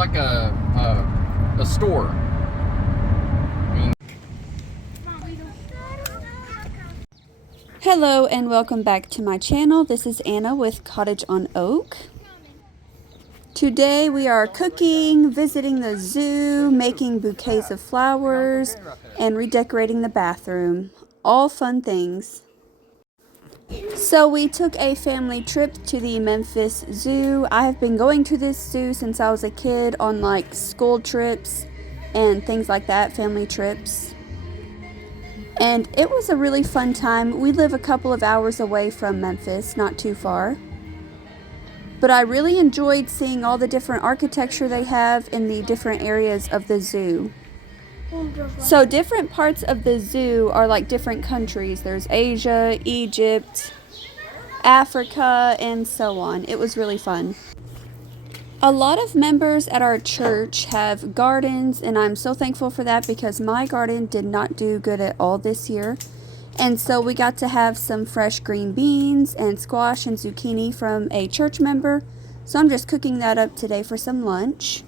like a store. Hello and welcome back to my channel. This is Anna with Cottage on Oak. Today we are cooking, visiting the zoo, making bouquets of flowers, and redecorating the bathroom. All fun things. So we took a family trip to the Memphis Zoo. I have been going to this zoo since I was a kid on like school trips and things like that, family trips. And it was a really fun time. We live a couple of hours away from Memphis, not too far. But I really enjoyed seeing all the different architecture they have in the different areas of the zoo. So different parts of the zoo are like different countries. There's Asia, Egypt, Africa, and so on. It was really fun. A lot of members at our church have gardens, and I'm so thankful for that because my garden did not do good at all this year. And so we got to have some fresh green beans and squash and zucchini from a church member. So I'm just cooking that up today for some lunch.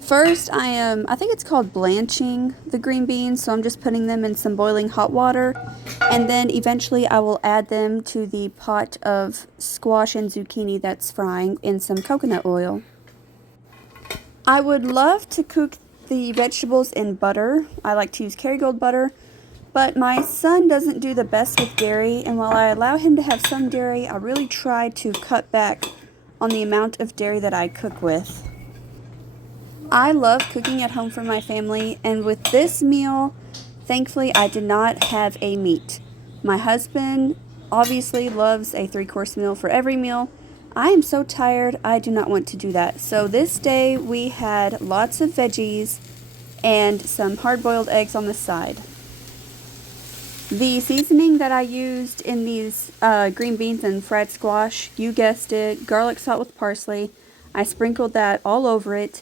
First, I think it's called blanching the green beans, so I'm just putting them in some boiling hot water, and then eventually I will add them to the pot of squash and zucchini that's frying in some coconut oil. I would love to cook the vegetables in butter. I like to use Kerrygold butter, but my son doesn't do the best with dairy, and while I allow him to have some dairy, I really try to cut back on the amount of dairy that I cook with. I love cooking at home for my family, and with this meal, thankfully I did not have a meat. My husband obviously loves a 3-course meal for every meal. I am so tired, I do not want to do that. So this day we had lots of veggies and some hard-boiled eggs on the side. The seasoning that I used in these green beans and fried squash, you guessed it, garlic salt with parsley. I sprinkled that all over it.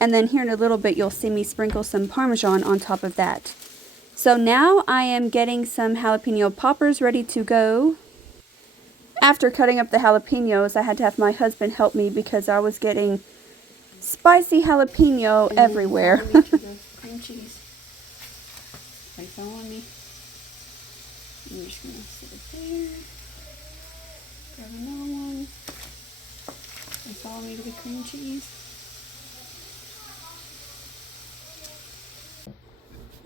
And then here in a little bit, you'll see me sprinkle some Parmesan on top of that. So now I am getting some jalapeno poppers ready to go. After cutting up the jalapenos, I had to have my husband help me because I was getting spicy jalapeno everywhere. Cream cheese. Like so on me. I'm just going to sit it there. Grab another one. And follow me to the cream cheese.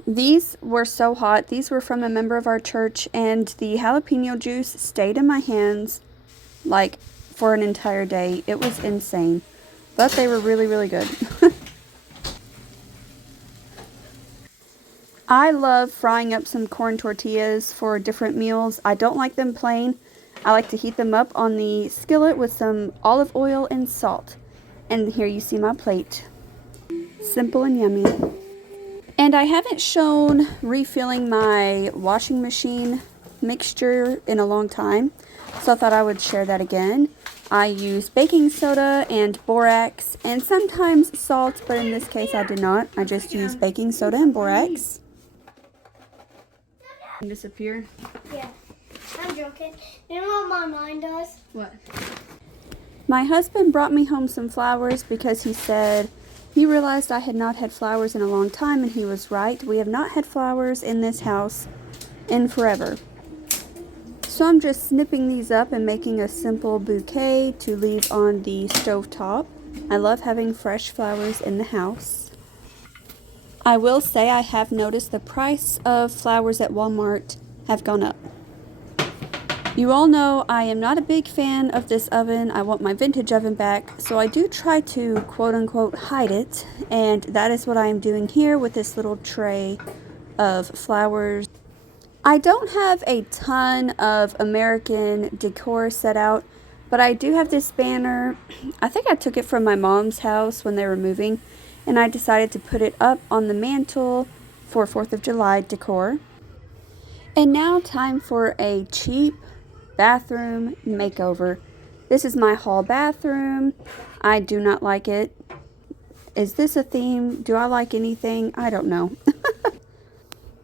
These were so hot. These were from a member of our church, and the jalapeno juice stayed in my hands like for an entire day. It was insane, but they were really, really good. I love frying up some corn tortillas for different meals. I don't like them plain. I like to heat them up on the skillet with some olive oil and salt. And here you see my plate. Simple and yummy. And I haven't shown refilling my washing machine mixture in a long time, so I thought I would share that again. I use baking soda and borax and sometimes salt, but in this case I did not. I just use baking soda and borax. Disappear? Yeah, I'm joking. You know what my mind does? What? My husband brought me home some flowers because he said he realized I had not had flowers in a long time, and he was right. We have not had flowers in this house in forever. So I'm just snipping these up and making a simple bouquet to leave on the stove top. I love having fresh flowers in the house. I will say I have noticed the price of flowers at Walmart have gone up. You all know I am not a big fan of this oven. I want my vintage oven back, so I do try to quote-unquote hide it, and that is what I am doing here with this little tray of flowers. I don't have a ton of American decor set out, but I do have this banner. I think I took it from my mom's house when they were moving, and I decided to put it up on the mantle for 4th of July decor. And now time for a cheap bathroom makeover. This is my hall bathroom. I do not like it. Is this a theme? Do I like anything? I don't know.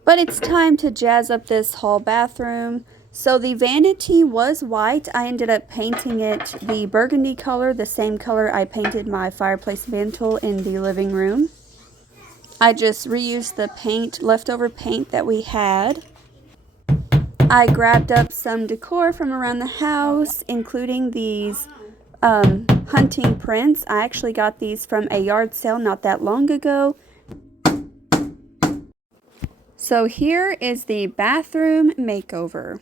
But it's time to jazz up this hall bathroom. So the vanity was white. I ended up painting it the burgundy color, the same color I painted my fireplace mantle in the living room. I just reused the paint, leftover paint that we had. I grabbed up some decor from around the house, including these hunting prints. I actually got these from a yard sale not that long ago. So here is the bathroom makeover.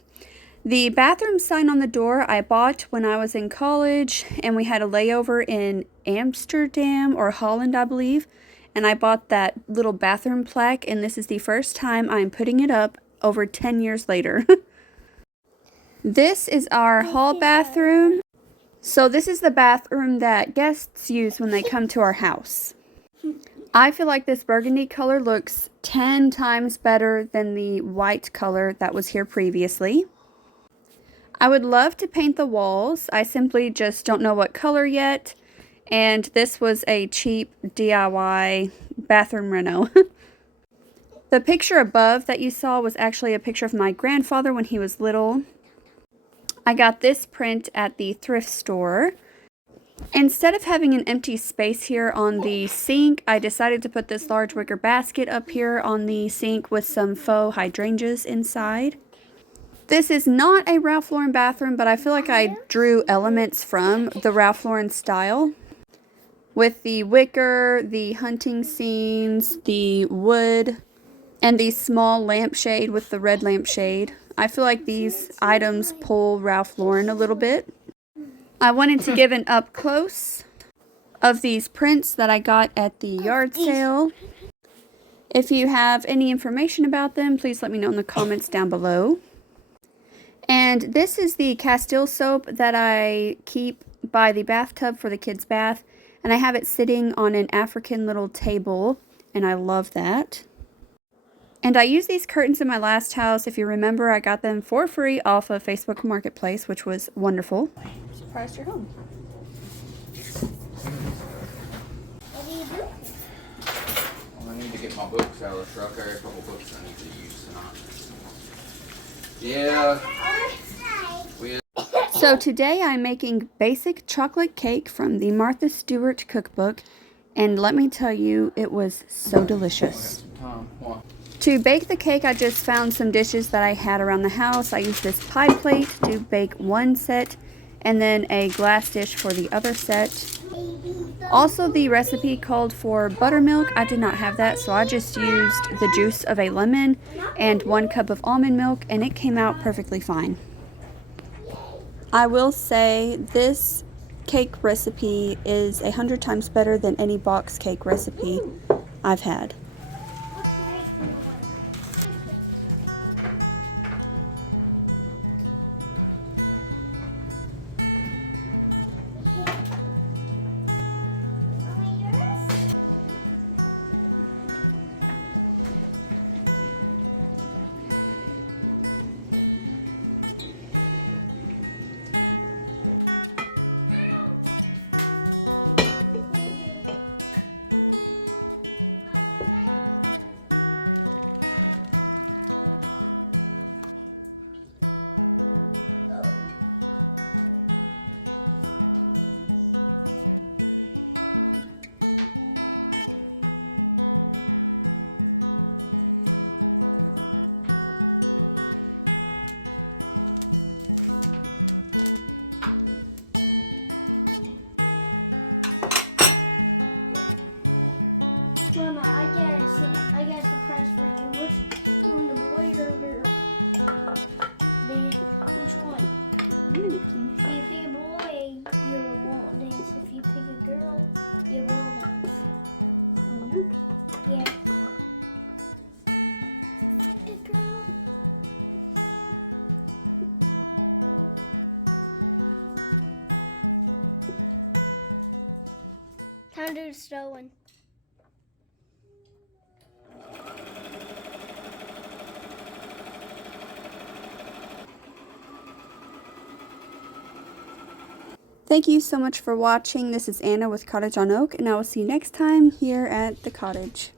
The bathroom sign on the door I bought when I was in college, and we had a layover in Amsterdam or Holland, I believe. And I bought that little bathroom plaque, and this is the first time I'm putting it up over 10 years later. This is our hall bathroom. So this is the bathroom that guests use when they come to our house. I feel like this burgundy color looks 10 times better than the white color that was here previously. I would love to paint the walls. I simply just don't know what color yet. And this was a cheap DIY bathroom reno. The picture above that you saw was actually a picture of my grandfather when he was little. I got this print at the thrift store. Instead of having an empty space here on the sink, I decided to put this large wicker basket up here on the sink with some faux hydrangeas inside. This is not a Ralph Lauren bathroom, but I feel like I drew elements from the Ralph Lauren style. With the wicker, the hunting scenes, the wood, and the small lampshade with the red lampshade. I feel like these items pull Ralph Lauren a little bit. I wanted to give an up close of these prints that I got at the yard sale. If you have any information about them, please let me know in the comments down below. And this is the Castile soap that I keep by the bathtub for the kids' bath. And I have it sitting on an African little table, and I love that. And I used these curtains in my last house. If you remember, I got them for free off of Facebook Marketplace, which was wonderful. Surprised you're home. What do you do? Well, I need to get my books out of the truck. I got a couple books I need to use tonight. Yeah. So today I'm making basic chocolate cake from the Martha Stewart cookbook. And let me tell you, it was so delicious. To bake the cake, I just found some dishes that I had around the house. I used this pie plate to bake one set, and then a glass dish for the other set. Also, the recipe called for buttermilk. I did not have that, so I just used the juice of a lemon and 1 cup of almond milk, and it came out perfectly fine. I will say this cake recipe is 100 times better than any box cake recipe I've had. Mama, I got a surprise for you. Which one, the boy or the girl? Which one? If you pick a boy, you won't dance. If you pick a girl, you will dance. Oh, yeah. Yeah. A girl. Time to do the stowing. Thank you so much for watching. This is Anna with Cottage on Oak, and I will see you next time here at the cottage.